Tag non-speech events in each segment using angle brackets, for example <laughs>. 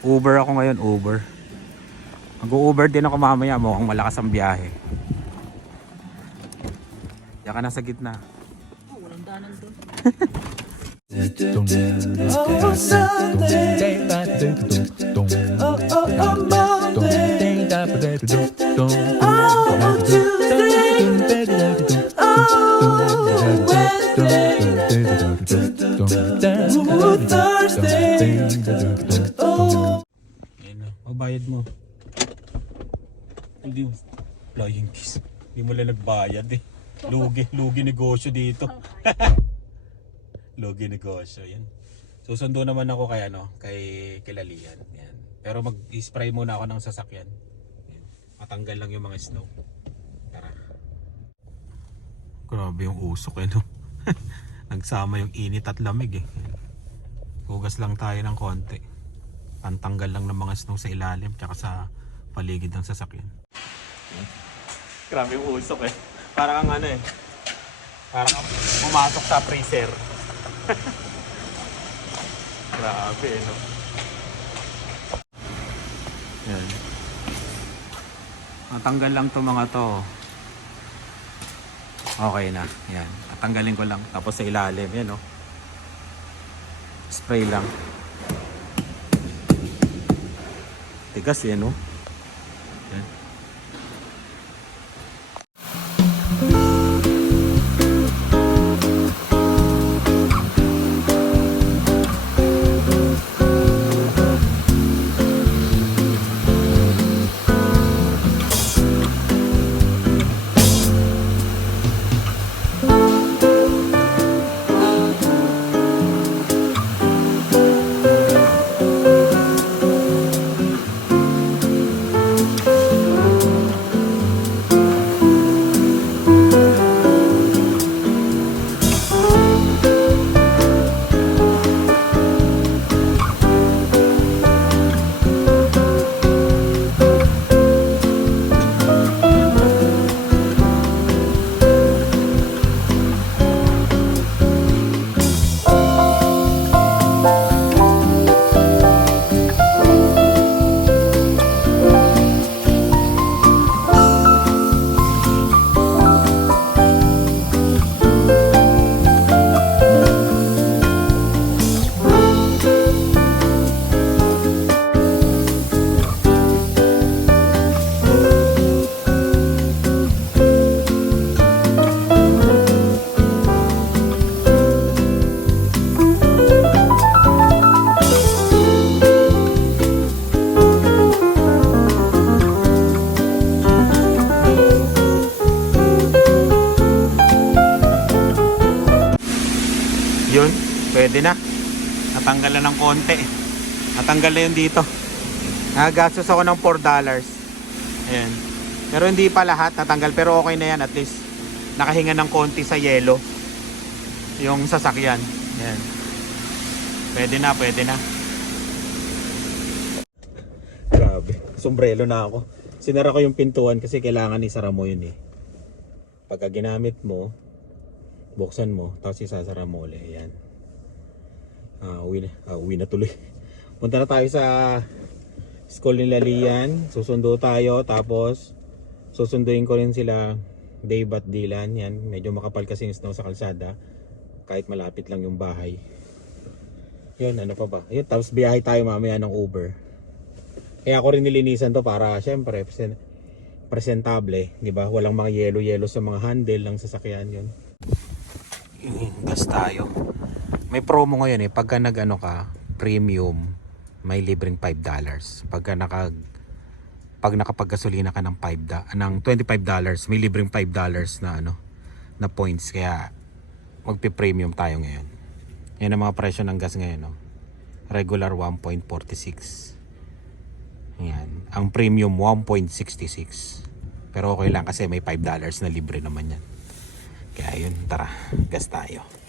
Uber ako ngayon, Uber. Mag-Uber din ako mamaya, mukhang malakas ang biyahe. Diyan ka na sa gitna. Oh, walang danan doon. Oh, Sunday. Oh, oh, oh, Monday. Lang nagbayad eh. Lugi, lugi negosyo dito. <laughs> lugi negosyo, yan. Susundo naman ako kay ano, kay kilalian. Yan. Pero mag-spray muna ako ng sasakyan. Yan. Matanggal lang yung mga snow. Tara. Grabe yung usok eh no. <laughs> Nagsama yung init at lamig eh. Hugas lang tayo ng konti. Pantanggal lang ng mga snow sa ilalim tsaka sa paligid ng sasakyan. Grabe yung usok eh. Parang ang ano eh. Parang kang pumasok sa freezer. <laughs> Grabe eh no. Yan. Matanggal lang to mga to. Okay na. Yan. Tatanggalin ko lang. Tapos sa ilalim. Yan oh. Spray lang. Tigas yan oh. Konti. Natanggal na yun dito. Nagagastos ako ng 4 dollars. Ayan. Pero hindi pa lahat natanggal pero okay na yan at least nakahinga ng konti sa yelo yung sasakyan. Ayan. Pwede na, pwede na. Grabe. Sombrero na ako. Sinara ko yung pintuan kasi kailangan isara mo yun eh. Pagka ginamit mo, buksan mo, tapos isasara mo ulit. Ayan. Ah, uwi na, ah, uwi na tuloy. Punta na tayo sa school nila Lian. Susundo tayo, tapos susunduin ko rin sila Dave at Dylan. Yan, medyo makapal kasi yung snow sa kalsada. Kahit malapit lang yung bahay. Yun, ano pa ba? Yun, tapos biyahe tayo mamaya ng Uber. Kaya ako rin nilinisan to para syempre presen- presentable, 'di ba? Walang mga yelo-yelo sa mga handle ng sasakyan 'yun. Gas tayo. May promo ngayon eh pagka nag-ano ka, premium, may libreng 5 dollars. Pagka naka pag nakapaggasolina ka ng 5 da, ng 25 dollars, may libreng 5 dollars na ano na points kaya magpi-premium tayo ngayon. Yan ang mga presyo ng gas ngayon, no. Regular 1.46. Yan. Ang premium 1.66. Pero okay lang kasi may 5 dollars na libre naman yan. Kaya yun, tara, gas tayo.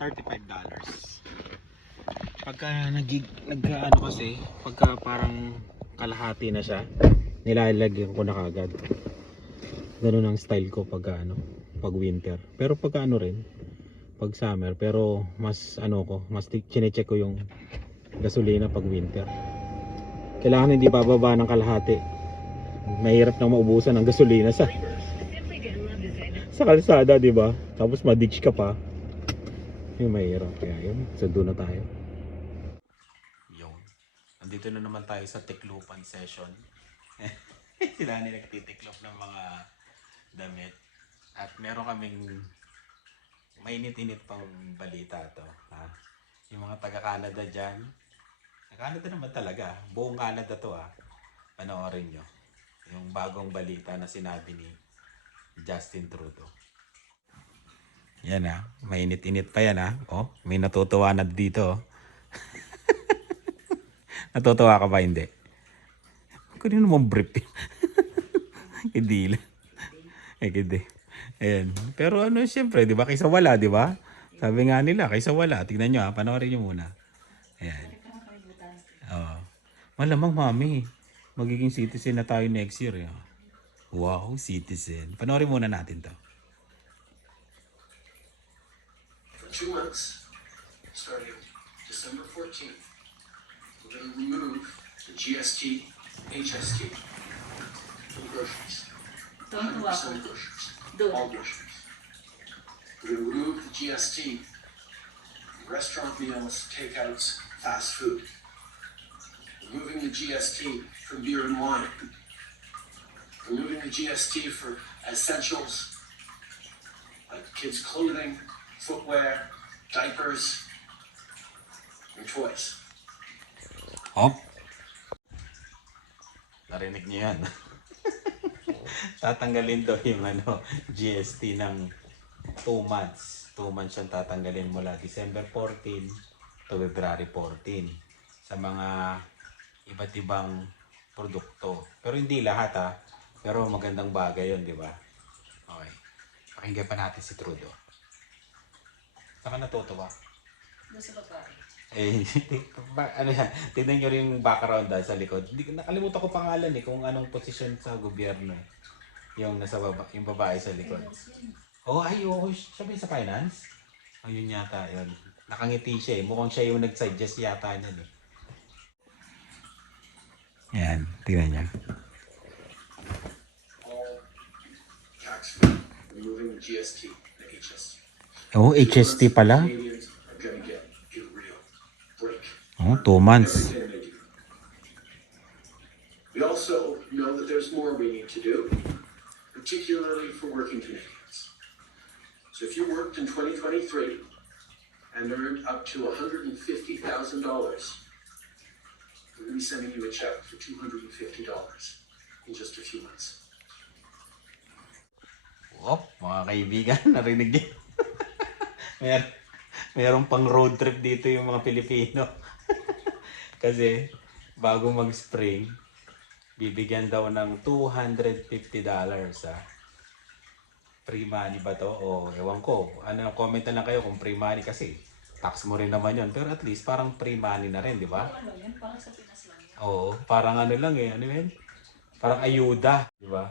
$35. Pagka nag nag ano kasi, pagka parang kalahati na siya, nilalagyan ko na kagad. Ganun ang style ko pag ano, pag winter. Pero pag ano rin, pag summer, pero mas ano ko, mas chinecheck ko yung gasolina pag winter. Kailangan hindi bababa ng kalahati. Mahirap nang maubusan ng gasolina sa sa kalsada, di ba? Tapos ma-ditch ka pa. Yung mahirap. Kaya yun, sundo na tayo. Yun. Andito na naman tayo sa tiklupan session. <laughs> Sila ni nagtitiklop ng mga damit. At meron kaming mainit-init pang balita to. Ha? Yung mga taga-Canada dyan. Canada naman talaga. Buong Canada to ha. Panoorin nyo. Yung bagong balita na sinabi ni Justin Trudeau. Yan ah, mainit-init pa yan ah. Oh, may natutuwa na dito. oh. <laughs> natutuwa ka ba hindi? Kanino mong brief <laughs> hindi. Eh, hindi. Ayan. Pero ano, siyempre, di ba, kaysa wala, di ba? Sabi nga nila, kaysa wala. Tignan nyo ha, panoorin nyo muna. Ayan. Oo. Malamang, mami. Magiging citizen na tayo next year. Eh. Wow, citizen. Panoorin muna natin to. Two months, starting December 14th, we're going to remove the GST, HST from groceries. Don't 100% ako. groceries. Doon. All groceries. We're going to remove the GST from restaurant meals, takeouts, fast food. Removing the GST from beer and wine. Removing the GST for essentials like kids' clothing, footwear, diapers, and toys. Oh? <laughs> Narinig niyo yan. <laughs> Tatanggalin daw yung ano, GST ng 2 months. 2 months siyang tatanggalin mula December 14 to February 14 sa mga iba't ibang produkto. Pero hindi lahat ha. Pero magandang bagay yun, di ba? Okay. Pakinggan pa natin si Trudeau. Saka natutuwa. Doon sa babae. Eh, <laughs> ba, ano yan, tignan nyo rin yung background dahil sa likod. Hindi, ko- nakalimutan ko pangalan eh, kung anong posisyon sa gobyerno eh. Yung nasa baba, yung babae sa likod. Oh, ay, oo, siya ba yung sa finance? Ayun yata, yun. Nakangiti siya eh. Mukhang siya yung nag-suggest yata niyan eh. Yan, tignan niya. All tax free. Removing GST, the HST. Oh, HST pala. Oh, two months. We also know that there's more we need to do, particularly for working Canadians. So if you worked in 2023 and earned up to $150,000, we're going to be sending you a check for $250 in just a few months. Oh, mga kaibigan, <laughs> narinig niyo. Mer merong pang road trip dito yung mga Pilipino. <laughs> Kasi bago mag-spring, bibigyan daw ng $250 ah. Free money ba to? O ewan ko. Ano, comment na lang kayo kung free money kasi tax mo rin naman yon Pero at least parang free money na rin, di ba? Ano yan? Parang sa Pinas lang yan. Oo, parang ano lang eh, ano yun? Parang ayuda, di ba?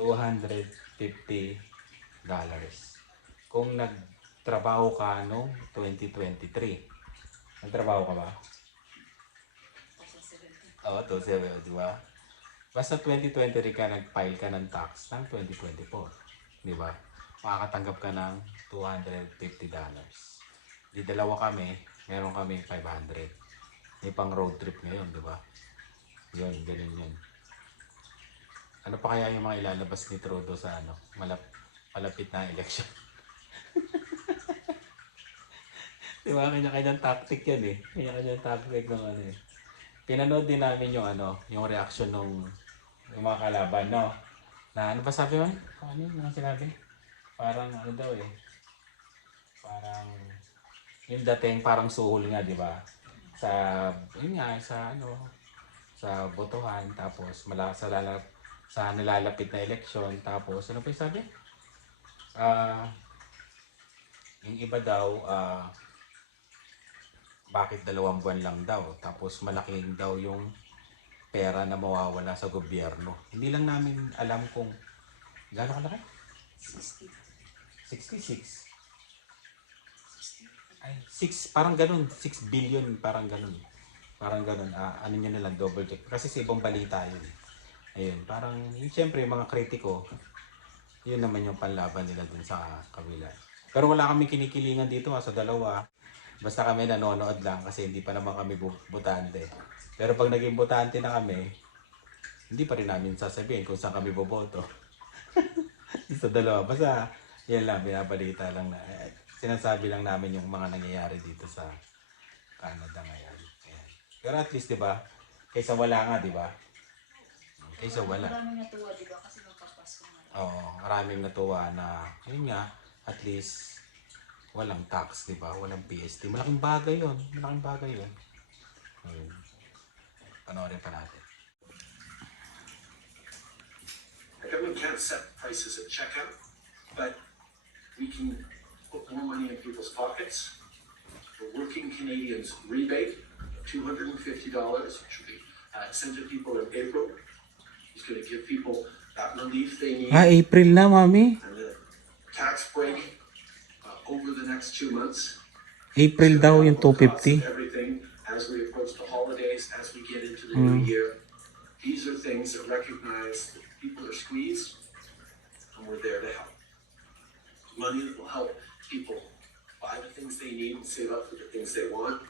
250 dollars. Kung nagtrabaho ka no 2023. Nagtrabaho ka ba? 2017. Oo, to di ba? Basta 2023 ka nag-file ka ng tax ng 2024, di ba? Makakatanggap ka ng 250 dollars. Di dalawa kami, meron kami 500. May pang road trip ngayon, di ba? Yun, ganun yun. Ano pa kaya yung mga ilalabas ni Trudeau sa ano, malap, malapit na election? <laughs> di ba, kanya-kanyang tactic yan eh. Kanya-kanyang tactic ng ano eh. Pinanood din namin yung ano, yung reaction nung yung mga kalaban, no? Na ano ba sabi mo? Ano yung sinabi? Parang ano daw eh. Parang yung dating parang suhol nga, di ba? Sa, yun nga, sa ano, sa botohan, tapos mala, sa, lalap, sa nilalapit na eleksyon, tapos ano pa yung sabi? Ah, Yung iba daw, ah, bakit dalawang buwan lang daw? Tapos malaking daw yung pera na mawawala sa gobyerno. Hindi lang namin alam kung gaano kalaki? 60. 66. Ay, 6, parang ganun. 6 billion, parang ganun. Parang ganun. Ah, ano nyo na lang, double check. Kasi sa ibang balita yun. Ayun, parang, yun, syempre, yung mga kritiko, yun naman yung panlaban nila dun sa kabila. Pero wala kami kinikilingan dito ha, sa dalawa. Basta kami nanonood lang kasi hindi pa naman kami bu- butante. Pero pag naging butante na kami, hindi pa rin namin sasabihin kung saan kami boboto. <laughs> sa dalawa. Basta, yan lang, binabalita lang na. eh, sinasabi lang namin yung mga nangyayari dito sa Canada ngayon. Ayan. Pero at least, di ba? Kaysa wala nga, di ba? Kaysa wala. Maraming natuwa, di ba? Kasi magpapasko nga. Oo, maraming natuwa na, yun nga, at least, walang tax, di ba? Walang PST. Malaking bagay yun. Malaking bagay yun. Ayun. Panoorin pa natin. The government can't set prices at checkout, but we can put more money in people's pockets. The working Canadians rebate, two hundred and fifty dollars, which will be uh, sent to people in April. He's gonna give people that relief they need. April na, mami. And the tax break over the next two months. April daw yung Cost of 250. Everything as we approach the holidays, as we get into the new year. These are things that recognize that people are squeezed and we're there to help. Money that will help people buy the things they need and save up for the things they want.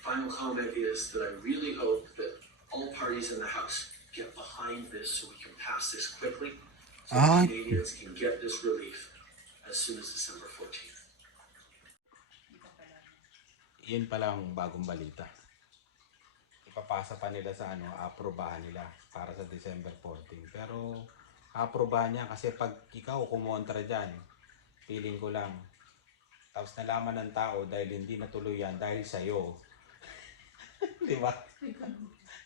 Final comment is that I really hope that all parties in the House get behind this so we can pass this quickly. So Ah. Canadians can get this relief as soon as December fourteenth. Hindi pa pala. Palang bagong balita. Ipapasa pa nila sa ano, aprobahan nila para sa December 14. Pero aprobahan niya kasi pag ikaw kumontra dyan, feeling ko lang. Tapos nalaman ng tao dahil hindi natuloy yan dahil sa'yo. <laughs> di ba?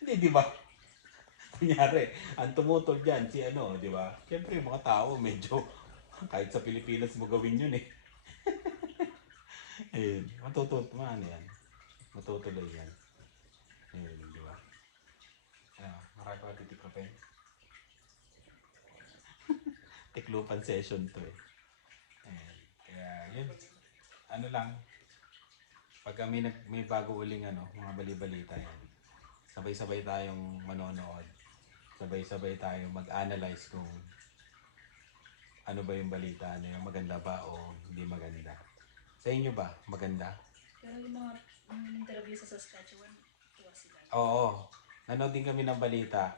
Hindi, di ba? Kunyari, ang tumutol dyan, si ano, di ba? Siyempre, mga tao, medyo, kahit sa Pilipinas mo gawin yun eh. <laughs> Ayun, matutuloy, ano yan? Matutuloy yan. Ayun, di ba? Ano, marami pa titiklopin? <laughs> Tiklupan session to eh. Ayun, kaya yun, ano lang, pag kami nag, may bago uling ano, mga balibalita yan, sabay-sabay tayong manonood. Sabay-sabay tayong mag-analyze kung ano ba yung balita, ano yung maganda ba o hindi maganda. Sa inyo ba, maganda? Pero yung mga yung interview sa Saskatchewan, tuwa sila. Oo. Nanood din kami ng balita.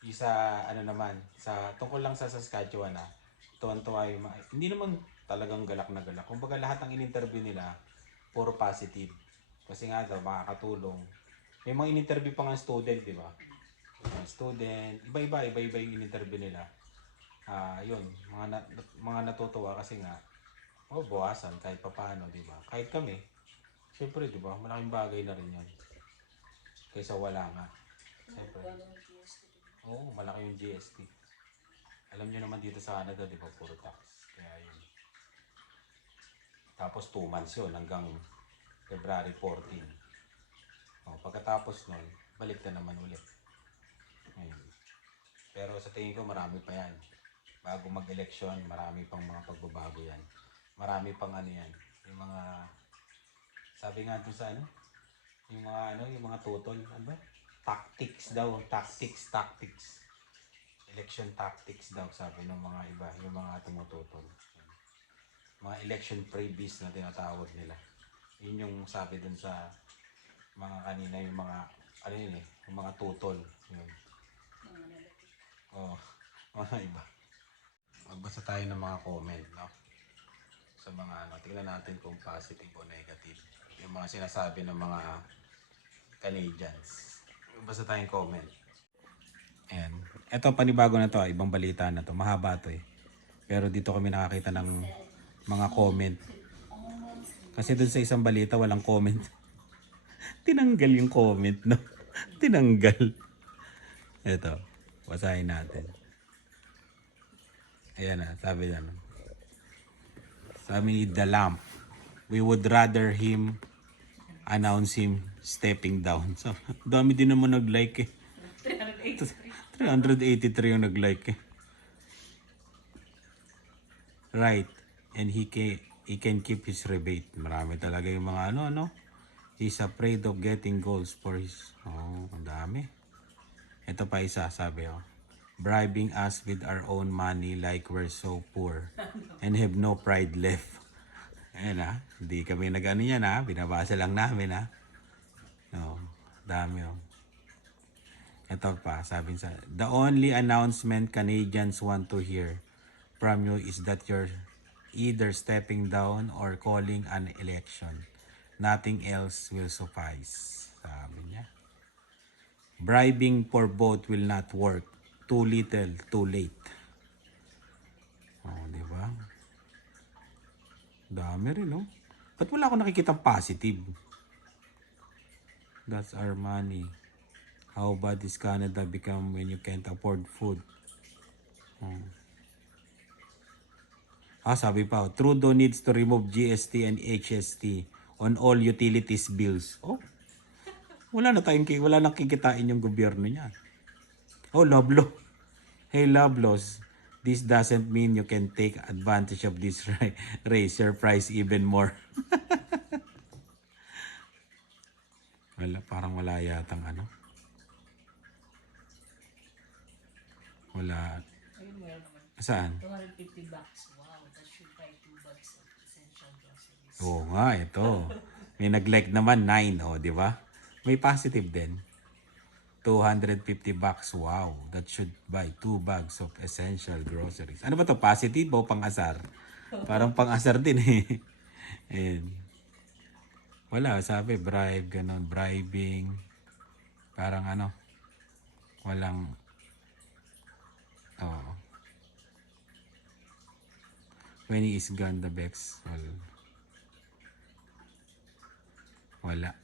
Yung sa, ano naman, sa, tungkol lang sa Saskatchewan na, tuwan-tuwa yung mga, hindi naman talagang galak na galak. Kumbaga lahat ng in-interview nila, puro positive. Kasi nga daw, makakatulong. May mga in-interview pa nga student, di ba? Mga student, iba-iba, iba-iba yung in-interview nila. Ah, yun, mga, na, mga natutuwa kasi nga, oh, bawasan kahit papaano, di ba? Kahit kami, syempre, di ba? Malaking bagay na rin yan. Kaysa wala nga. Siyempre. Oo, malaki yung GST. Alam nyo naman dito sa Canada, di ba, puro tax. Kaya yun. Tapos 2 months yun hanggang February 14. O, pagkatapos nun, balik na naman ulit. Ayun. Pero sa tingin ko marami pa yan. Bago mag-election, marami pang mga pagbabago yan. Marami pang ano yan. Yung mga, sabi nga dun sa ano, yung mga ano, yung mga tutol, ano ba? Tactics daw, tactics, tactics. Election tactics daw, sabi ng mga iba, yung mga tumututol. Mga election freebies na tinatawag nila. Yun yung sabi dun sa mga kanina, yung mga, ano yun eh, yung mga tutol. Yun. Oo, <laughs> mga iba. Magbasa tayo ng mga comment, no? Sa mga ano, tingnan natin kung positive o negative. Yung mga sinasabi ng mga Canadians. Magbasa tayong comment. Ayan. Ito, panibago na to, ah. ibang balita na to. Mahaba to eh. Pero dito kami nakakita ng mga comment. Kasi dun sa isang balita, walang comment. <laughs> Tinanggal yung comment, no? <laughs> Tinanggal. Ito, basahin natin. Ayan na, sabi niya. Sabi ni The Lamp. We would rather him announce him stepping down. So, <laughs> dami din naman nag-like eh. 383 yung nag-like eh. Right. And he can, he can keep his rebate. Marami talaga yung mga ano, ano. He's afraid of getting goals for his... Oh, ang dami. Ito pa isa, sabi oh. Bribing us with our own money like we're so poor and have no pride left. Ayan ha. Hindi kami nag-ano yan ha. Binabasa lang namin ha. No, dami oh. Ito pa, sabi sa, The only announcement Canadians want to hear from you is that you're either stepping down or calling an election. Nothing else will suffice. Sabi niya. Bribing for both will not work. Too little, too late. Oh, di ba? Dami rin, no? Ba't wala akong nakikita positive? That's our money. How bad is Canada become when you can't afford food? Hmm. Ah, sabi pa, Trudeau needs to remove GST and HST on all utilities bills. Oh, wala na tayong, wala nang kikitain yung gobyerno niya. Oh, Loblo. Hey, Loblos. This doesn't mean you can take advantage of this ra- <laughs> raise your price even more. <laughs> wala, parang wala yatang ano. Wala. Saan? 250 bucks. Wow, that should buy two bags of essential groceries. Oo nga, ito. May nag-like naman 9, oh, di ba? May positive din. 250 bucks. Wow, that should buy two bags of essential groceries. Ano ba to? Positive o pang-asar? Parang pang-asar din eh. <laughs> Ayan. Wala, sabi, bribe, ganon, bribing. Parang ano, walang, oh. When he is gone, the Bex, well, wala.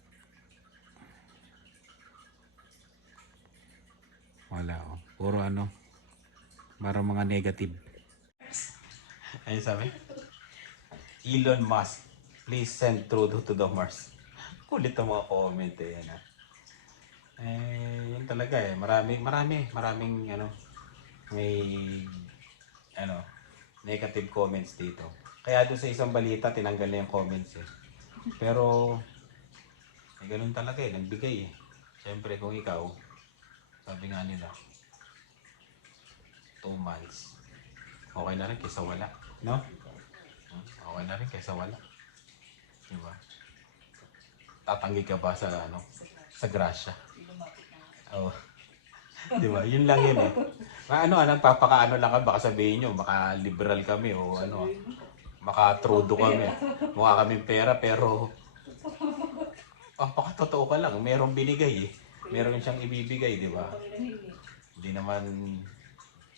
Wala oh. Puro ano. Parang mga negative. Ayun sabi? Elon Musk, please send Trudeau to the Mars. Kulit ang mga comment eh. Yan, ah. Eh, yun talaga eh. Marami, marami, maraming ano, may, ano, negative comments dito. Kaya doon sa isang balita, tinanggal na yung comments eh. Pero, eh, ganun talaga eh, nagbigay eh. Siyempre, kung ikaw, sabi nga nila, two months. Okay na rin kaysa wala. No? Hmm, Okay na rin kaysa wala. Diba? Tatanggi ka ba sa ano? Sa grasya? Oo. <laughs> Di ba? Yun lang yun eh. Ano, ano, papakaano lang kami, baka sabihin nyo, baka liberal kami o ano, baka trudo kami. Mukha kaming pera pero baka totoo ka lang, merong binigay eh. Meron siyang ibibigay, di ba? Hindi naman,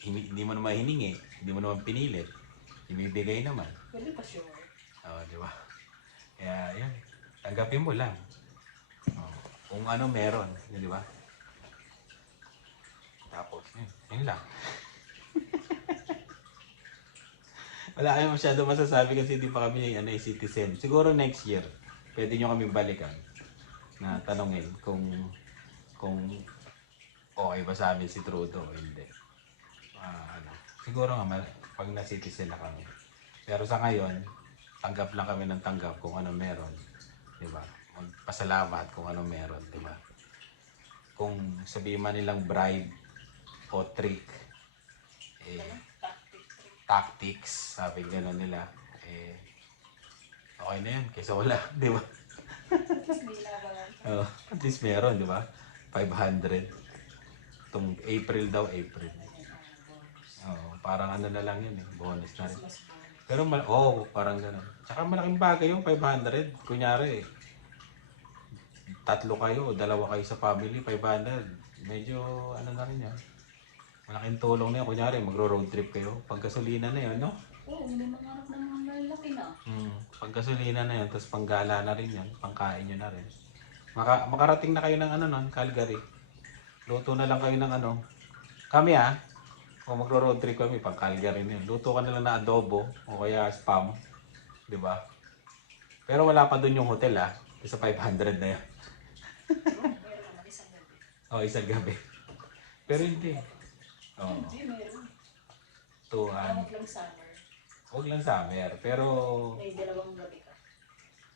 hindi mo naman hiningi, hindi mo naman pinilit. Ibibigay naman. Pwede pa. Oo, di ba? Kaya, yun. Tanggapin mo lang. Oo. Kung ano meron, di ba? Tapos, yun. Yun lang. <laughs> Wala kayong masyado masasabi kasi hindi pa kami ano, eh, citizen. Siguro next year, pwede nyo kami balikan na tanongin kung kung okay ba sa amin si Trudeau o hindi. Ah, ano. Siguro nga, pag na-citizen na kami. Pero sa ngayon, tanggap lang kami ng tanggap kung ano meron. Di ba? Magpasalamat kung ano meron. Di ba? Kung sabihin man nilang bribe o trick, eh, tactics, sabi gano'n nila, eh, okay na yan, kaysa wala, di ba? Oh, at least meron, di ba? 500. Itong April daw, April. Oo, parang ano na lang yun eh, bonus na rin. Pero, mal- oh, parang gano'n. Tsaka malaking bagay yung 500. Kunyari, tatlo kayo, dalawa kayo sa family, 500. Medyo, ano na rin yan. Malaking tulong na yun. Kunyari, magro-road trip kayo. Paggasolina na yun, no? Oo, hindi mangarap ng mga lalaki na. Hmm. Paggasolina na yun, tapos panggala na rin yan. Pangkain nyo na rin. Maka, makarating na kayo ng ano nun, Calgary. Luto na lang kayo ng ano. Kami ah, kung magro-road trip kami, pang Calgary na yun. Luto ka na lang na adobo o kaya spam. Di ba? Pero wala pa dun yung hotel ah. Sa 500 na gabi. <laughs> Oh, isang gabi. Pero hindi. Oo. Hindi, meron. Tuhan. Tawag lang summer. Huwag lang summer. Pero May dalawang gabi ka.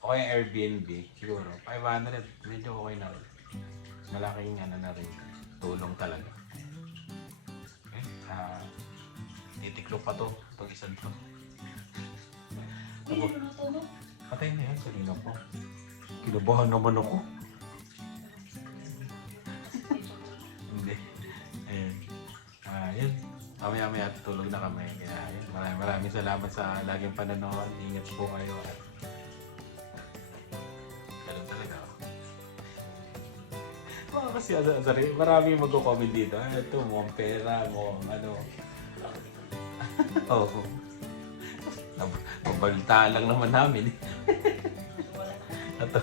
Okay ang Airbnb. Siguro. 500. Medyo okay na rin. Malaking ano na rin. Tulong talaga. Okay. Ah, titiklo pa to. Itong isang to. Uy, ano na to, no? Patay na yan. Kanina po. Kinabahan naman ako. Hindi. Ayun. Ah, yun. Mamaya-maya tutulog na kami. Kaya yun. Maraming maraming salamat sa laging panonood. Ingat po kayo. At Oh, kasi ano, sorry, marami magko-comment dito. Ah, ito, mukhang pera, mukhang ano. <laughs> Oo. oh. Mabalita lang naman namin. eh. <laughs> Ito.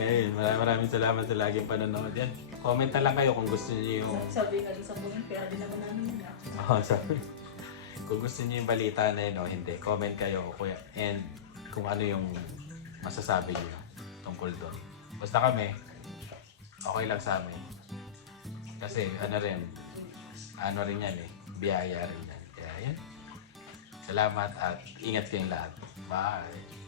Ayun, maraming maraming salamat sa laging panonood yan. Comment na lang kayo kung gusto niyo yung... Sabi nga sa buong pera din naman namin yun. ah. Oo, sabi. Kung gusto niyo yung balita na yun o hindi, comment kayo, kuya. And kung ano yung masasabi niyo tungkol doon. Basta kami, okay lang sa amin. Kasi ano rin, ano rin yan eh, biyaya rin yan. Kaya yan. Salamat at ingat kayong lahat. Bye!